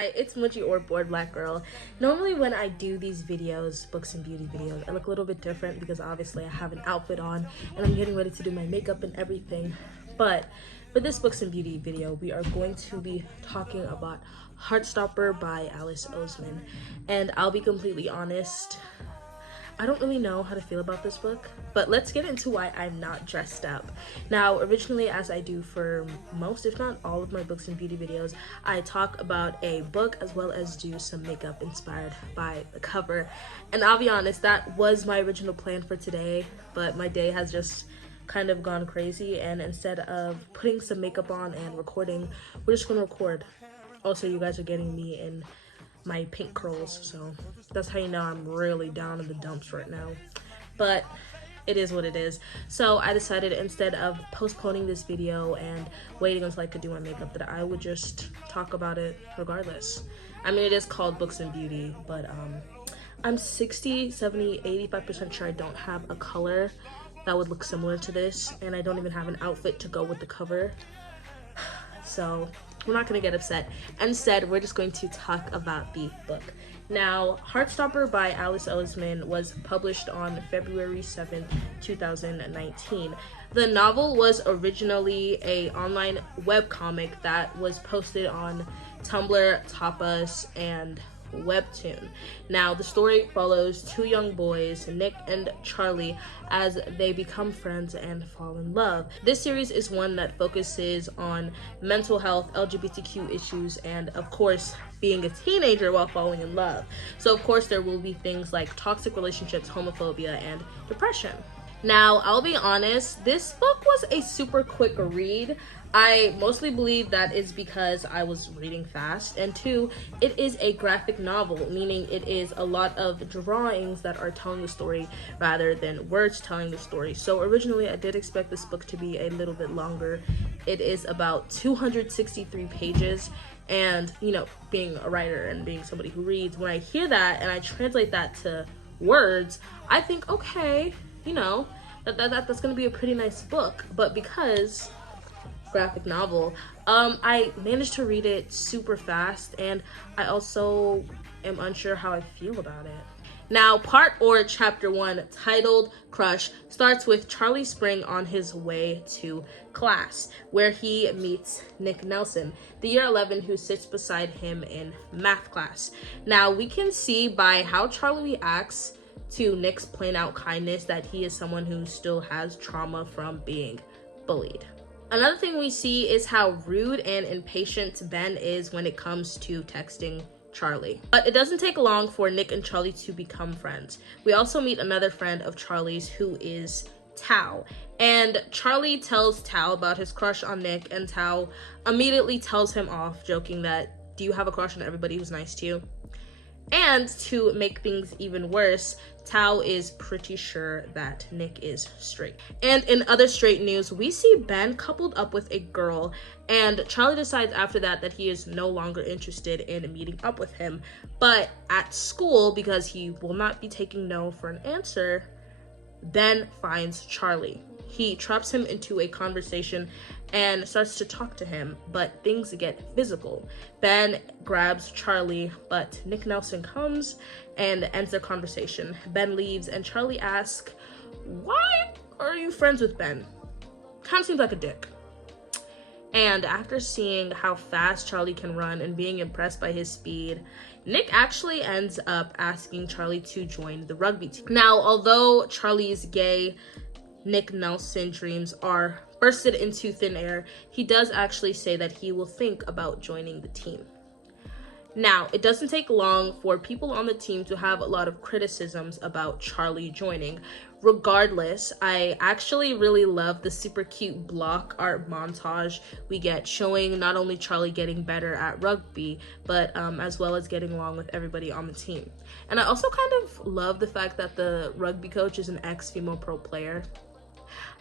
Hi, it's Muji or Bored Black Girl. Normally when I do these videos, books and beauty videos, I look a little bit different because obviously I have an outfit on and I'm getting ready to do my makeup and everything. But for this books and beauty video, we are going to be talking about Heartstopper by Alice Oseman. And I'll be completely honest, I don't really know how to feel about this book, but let's get into why I'm not dressed up. Now, originally, as I do for most, if not all of my books and beauty videos, I talk about a book as well as do some makeup inspired by the cover. And I'll be honest, that was my original plan for today, but my day has just kind of gone crazy, and instead of putting some makeup on and recording, we're just gonna record. Also, you guys are getting me in my pink curls, so that's how you know I'm really down in the dumps right now. But it is what it is. So I decided, instead of postponing this video and waiting until I could do my makeup, that I would just talk about it regardless. I mean, it is called Books and Beauty, but I'm 60, 70, 85% sure I don't have a color that would look similar to this, and I don't even have an outfit to go with the cover. So we're not gonna get upset. Instead, we're just going to talk about the book. Now, Heartstopper by Alice Oseman was published on February 7th, 2019. The novel was originally an online webcomic that was posted on Tumblr, Tapas, and Webtoon. Now, the story follows two young boys, Nick and Charlie, as they become friends and fall in love. This series is one that focuses on mental health, LGBTQ issues, and of course, being a teenager while falling in love. So of course, there will be things like toxic relationships, homophobia, and depression. Now, I'll be honest, this book was a super quick read. I mostly believe that is because I was reading fast, and two, it is a graphic novel, meaning it is a lot of drawings that are telling the story rather than words telling the story. So originally I did expect this book to be a little bit longer. It is about 263 pages, and you know, being a writer and being somebody who reads, when I hear that and I translate that to words, I think, okay, you know, that's gonna be a pretty nice book. But because graphic novel, I managed to read it super fast, and I also am unsure how I feel about it. Now, chapter 1, titled Crush, starts with Charlie Spring on his way to class, where he meets Nick Nelson, the year 11 who sits beside him in math class. Now, we can see by how Charlie reacts to Nick's plain out kindness that he is someone who still has trauma from being bullied. Another thing we see is how rude and impatient Ben is when it comes to texting Charlie. But it doesn't take long for Nick and Charlie to become friends. We also meet another friend of Charlie's, who is Tao. And Charlie tells Tao about his crush on Nick, and Tao immediately tells him off, joking that, "Do you have a crush on everybody who's nice to you?" And to make things even worse, Tao is pretty sure that Nick is straight. And in other straight news, we see Ben coupled up with a girl, and Charlie decides after that that he is no longer interested in meeting up with him. But at school, because he will not be taking no for an answer, Ben finds Charlie. He traps him into a conversation and starts to talk to him, but things get physical. Ben grabs Charlie, but Nick Nelson comes and ends their conversation. Ben leaves, and Charlie asks, "Why are you friends with Ben? Kind of seems like a dick." And after seeing how fast Charlie can run and being impressed by his speed, Nick actually ends up asking Charlie to join the rugby team. Now, although Charlie's gay, Nick Nelson dreams are bursted into thin air, he does actually say that he will think about joining the team. Now, it doesn't take long for people on the team to have a lot of criticisms about Charlie joining. Regardless, I actually really love the super cute block art montage we get, showing not only Charlie getting better at rugby, but as well as getting along with everybody on the team. And I also kind of love the fact that the rugby coach is an ex-female pro player.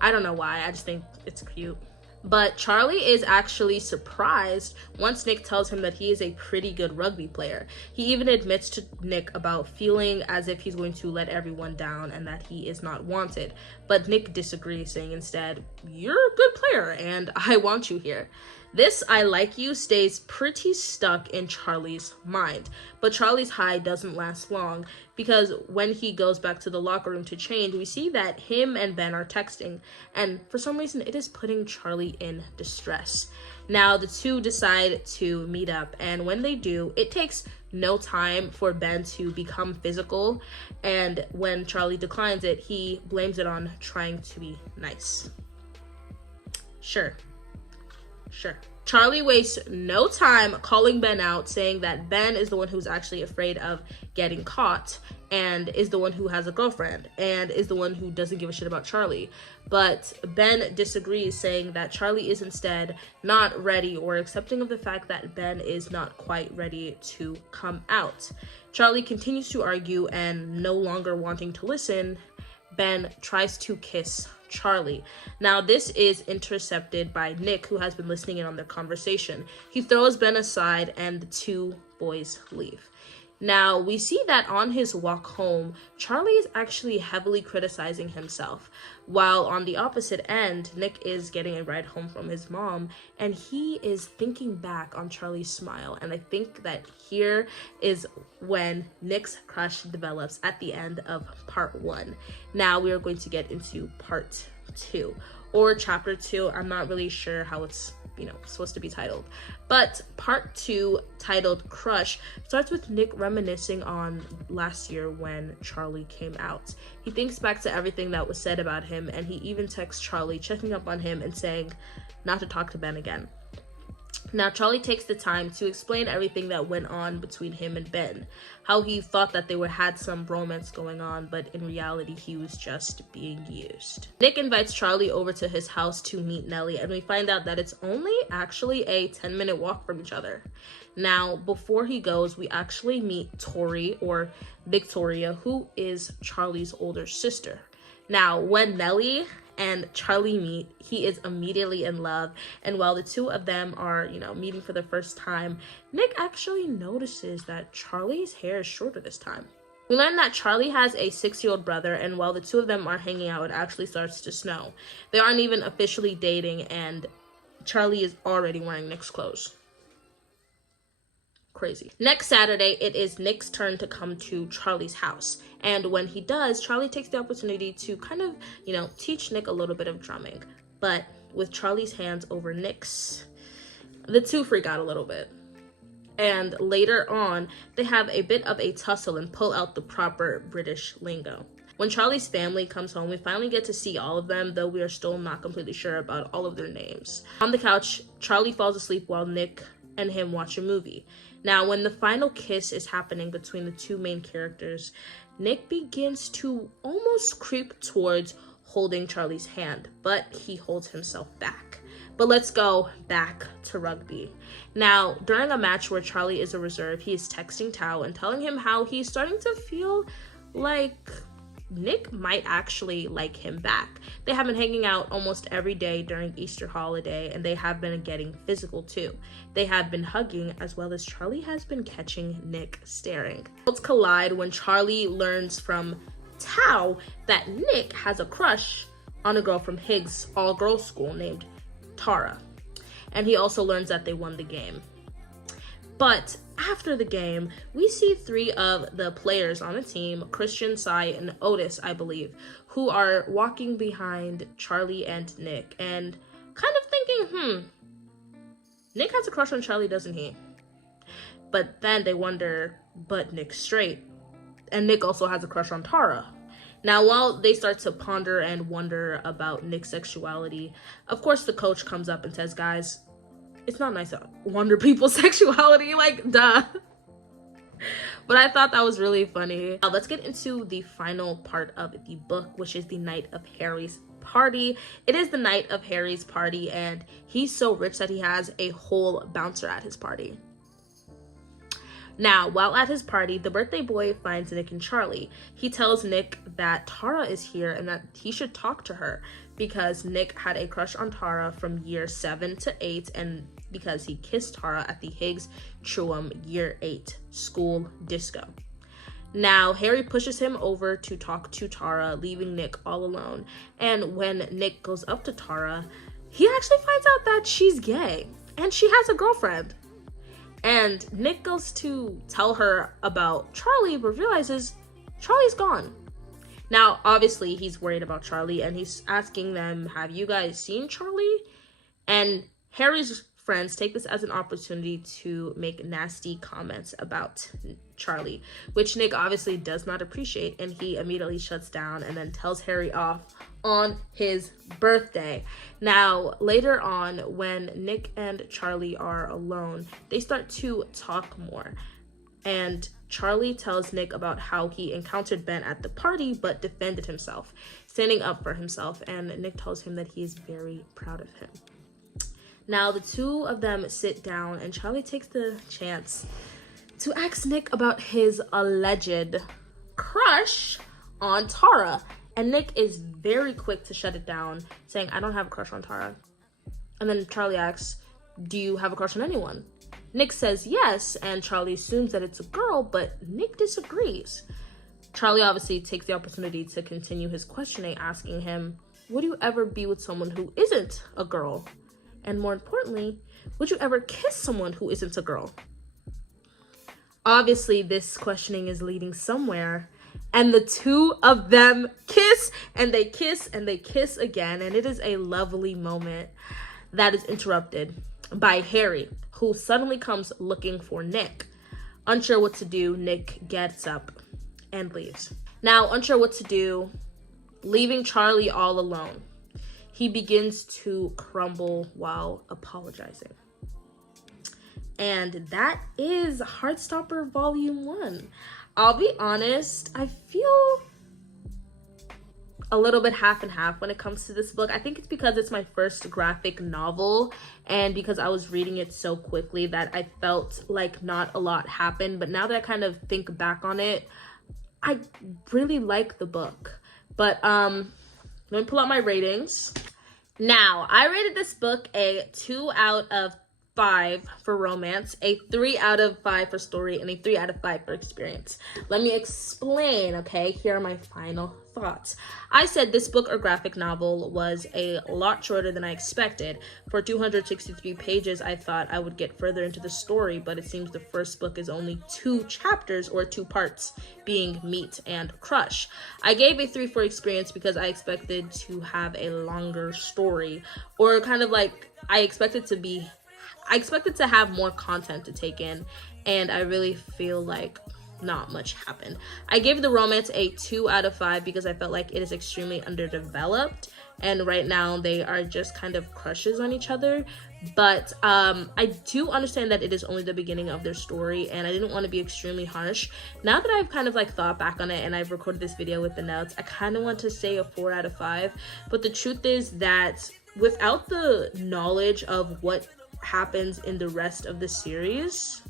I don't know why, I just think it's cute. But Charlie is actually surprised once Nick tells him that he is a pretty good rugby player. He even admits to Nick about feeling as if he's going to let everyone down and that he is not wanted. But Nick disagrees, saying instead, "You're a good player and I want you here." This "I like you" stays pretty stuck in Charlie's mind. But Charlie's high doesn't last long, because when he goes back to the locker room to change, we see that him and Ben are texting, and for some reason it is putting Charlie in distress. Now the two decide to meet up, and when they do, it takes no time for Ben to become physical, and when Charlie declines it, he blames it on trying to be nice. Sure. Charlie wastes no time calling Ben out, saying that Ben is the one who's actually afraid of getting caught and is the one who has a girlfriend and is the one who doesn't give a shit about Charlie. But Ben disagrees, saying that Charlie is instead not ready or accepting of the fact that Ben is not quite ready to come out. Charlie continues to argue, and no longer wanting to listen, Ben tries to kiss Charlie. Now this is intercepted by Nick, who has been listening in on their conversation. He throws Ben aside and the two boys leave. Now we see that on his walk home, Charlie is actually heavily criticizing himself, while on the opposite end, Nick is getting a ride home from his mom, and he is thinking back on Charlie's smile. And I think that here is when Nick's crush develops at the end of part 1. Now we are going to get into part 2, or chapter 2. I'm not really sure how it's supposed to be titled, but part 2, titled Crush, starts with Nick reminiscing on last year when Charlie came out. He thinks back to everything that was said about him, and he even texts Charlie, checking up on him and saying not to talk to Ben again. Now Charlie takes the time to explain everything that went on between him and Ben, how he thought that they had some romance going on, but in reality he was just being used. Nick invites Charlie over to his house to meet Nellie, and we find out that it's only actually a 10-minute walk from each other. Now before he goes, we actually meet Tori, or Victoria, who is Charlie's older sister. Now when Nellie and Charlie meet, he is immediately in love, and while the two of them are meeting for the first time, Nick actually notices that Charlie's hair is shorter this time. We learn that Charlie has a 6-year-old brother, and while the two of them are hanging out, it actually starts to snow. They aren't even officially dating, and Charlie is already wearing Nick's clothes. Crazy. Next Saturday, it is Nick's turn to come to Charlie's house, and when he does, Charlie takes the opportunity to kind of teach Nick a little bit of drumming. But with Charlie's hands over Nick's, the two freak out a little bit, and later on they have a bit of a tussle and pull out the proper British lingo. When Charlie's family comes home, we finally get to see all of them, though we are still not completely sure about all of their names. On the couch, Charlie falls asleep while Nick and him watch a movie. Now, when the final kiss is happening between the two main characters, Nick begins to almost creep towards holding Charlie's hand, but he holds himself back. But let's go back to rugby. Now, during a match where Charlie is a reserve, he is texting Tao and telling him how he's starting to feel like Nick might actually like him back. They have been hanging out almost every day during Easter holiday, and they have been getting physical too. They have been hugging, as well as Charlie has been catching Nick staring. Worlds collide when Charlie learns from Tao that Nick has a crush on a girl from Higgs all-girls school named Tara, and he also learns that they won the game. But after the game, we see 3 of the players on the team, Christian, Sai, and Otis, I believe, who are walking behind Charlie and Nick and kind of thinking, Nick has a crush on Charlie, doesn't he? But then they wonder, but Nick's straight, and Nick also has a crush on Tara. Now, while they start to ponder and wonder about Nick's sexuality, of course the coach comes up and says, guys, it's not nice to wonder people's sexuality, like, duh. But I thought that was really funny. Now let's get into the final part of the book, which is the night of Harry's party. It is the night of Harry's party, and he's so rich that he has a whole bouncer at his party. Now, while at his party, the birthday boy finds Nick and Charlie. He tells Nick that Tara is here and that he should talk to her because Nick had a crush on Tara from year 7 to 8 and because he kissed Tara at the Higgs Truum year 8 school disco. Now, Harry pushes him over to talk to Tara, leaving Nick all alone. And when Nick goes up to Tara, he actually finds out that she's gay and she has a girlfriend. And Nick goes to tell her about Charlie, but realizes Charlie's gone. Now, obviously, he's worried about Charlie, and he's asking them, have you guys seen Charlie? And Harry's friends take this as an opportunity to make nasty comments about Charlie, which Nick obviously does not appreciate, and he immediately shuts down and then tells Harry off on his birthday. Now, later on, when Nick and Charlie are alone, they start to talk more. And Charlie tells Nick about how he encountered Ben at the party, but defended himself, standing up for himself. And Nick tells him that he is very proud of him. Now, the two of them sit down, and Charlie takes the chance to ask Nick about his alleged crush on Tara. And Nick is very quick to shut it down, saying, I don't have a crush on Tara. And then Charlie asks, do you have a crush on anyone? Nick says yes, and Charlie assumes that it's a girl, but Nick disagrees. Charlie obviously takes the opportunity to continue his questioning, asking him, would you ever be with someone who isn't a girl? And more importantly, would you ever kiss someone who isn't a girl? Obviously, this questioning is leading somewhere. And the two of them kiss, and they kiss, and they kiss again. And it is a lovely moment that is interrupted by Harry, who suddenly comes looking for Nick. Unsure what to do, Nick gets up and leaves. Now, unsure what to do, leaving Charlie all alone, he begins to crumble while apologizing. And that is Heartstopper Volume 1. I'll be honest, I feel a little bit half and half when it comes to this book. I think it's because it's my first graphic novel and because I was reading it so quickly that I felt like not a lot happened. But now that I kind of think back on it, I really like the book. But let me pull out my ratings. Now, I rated this book a 2 out of 5 for romance, a 3 out of 5 for story, and a 3 out of 5 for experience. Let me explain, okay? Here are my final thoughts. I said this book or graphic novel was a lot shorter than I expected. For 263 pages, I thought I would get further into the story, but it seems the first book is only 2 chapters or 2 parts, being meet and crush. I gave a 3 for experience because I expected to have a longer story, or kind of like I expected to have more content to take in, and I really feel like not much happened. I gave the romance a 2 out of 5 because I felt like it is extremely underdeveloped, and right now they are just kind of crushes on each other. But I do understand that it is only the beginning of their story, and I didn't want to be extremely harsh. Now that I've kind of like thought back on it and I've recorded this video with the notes, I kind of want to say a 4 out of 5. But the truth is that without the knowledge of what happens in the rest of the series,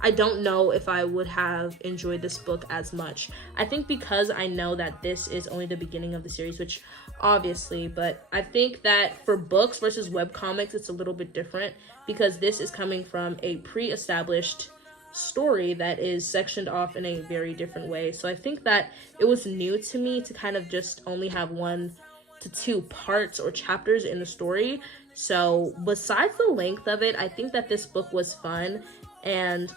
I don't know if I would have enjoyed this book as much. I think because I know that this is only the beginning of the series, which obviously, but I think that for books versus webcomics, it's a little bit different because this is coming from a pre-established story that is sectioned off in a very different way. So I think that it was new to me to kind of just only have 1 to 2 parts or chapters in the story. So besides the length of it, I think that this book was fun, and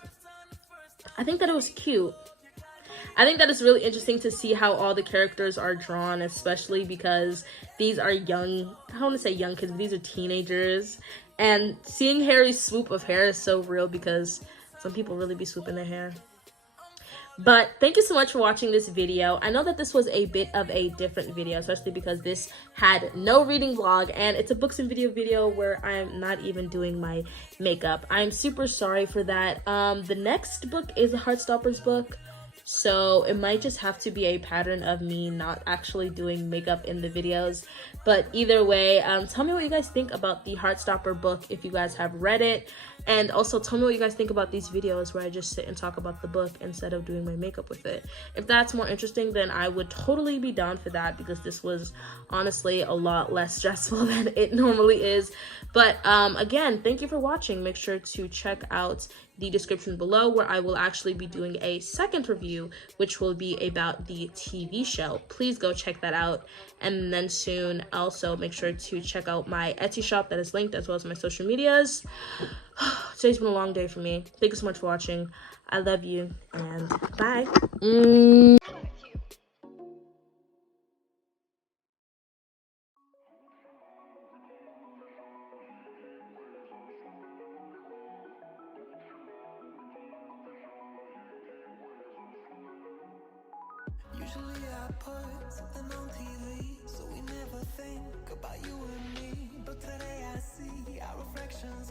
I think that it was cute. I think that it's really interesting to see how all the characters are drawn, especially because these are young, I don't want to say young kids, but these are teenagers. And seeing Harry's swoop of hair is so real because some people really be swooping their hair. But thank you so much for watching this video. I know that this was a bit of a different video, especially because this had no reading vlog and it's a books and video where I'm not even doing my makeup. I'm super sorry for that. The next book is a Heartstopper's book, so it might just have to be a pattern of me not actually doing makeup in the videos. But either way, tell me what you guys think about the Heartstopper book if you guys have read it, and also tell me what you guys think about these videos where I just sit and talk about the book instead of doing my makeup with it. If that's more interesting, then I would totally be down for that, because this was honestly a lot less stressful than it normally is. But again, thank you for watching. Make sure to check out the description below, where I will actually be doing a second review, which will be about the TV show. Please go check that out. And then soon also make sure to check out my Etsy shop that is linked, as well as my social medias. Today's been a long day for me. Thank you so much for watching. I love you, and bye. Usually I put something on TV, so we never think about you and me. But today I see our reflections.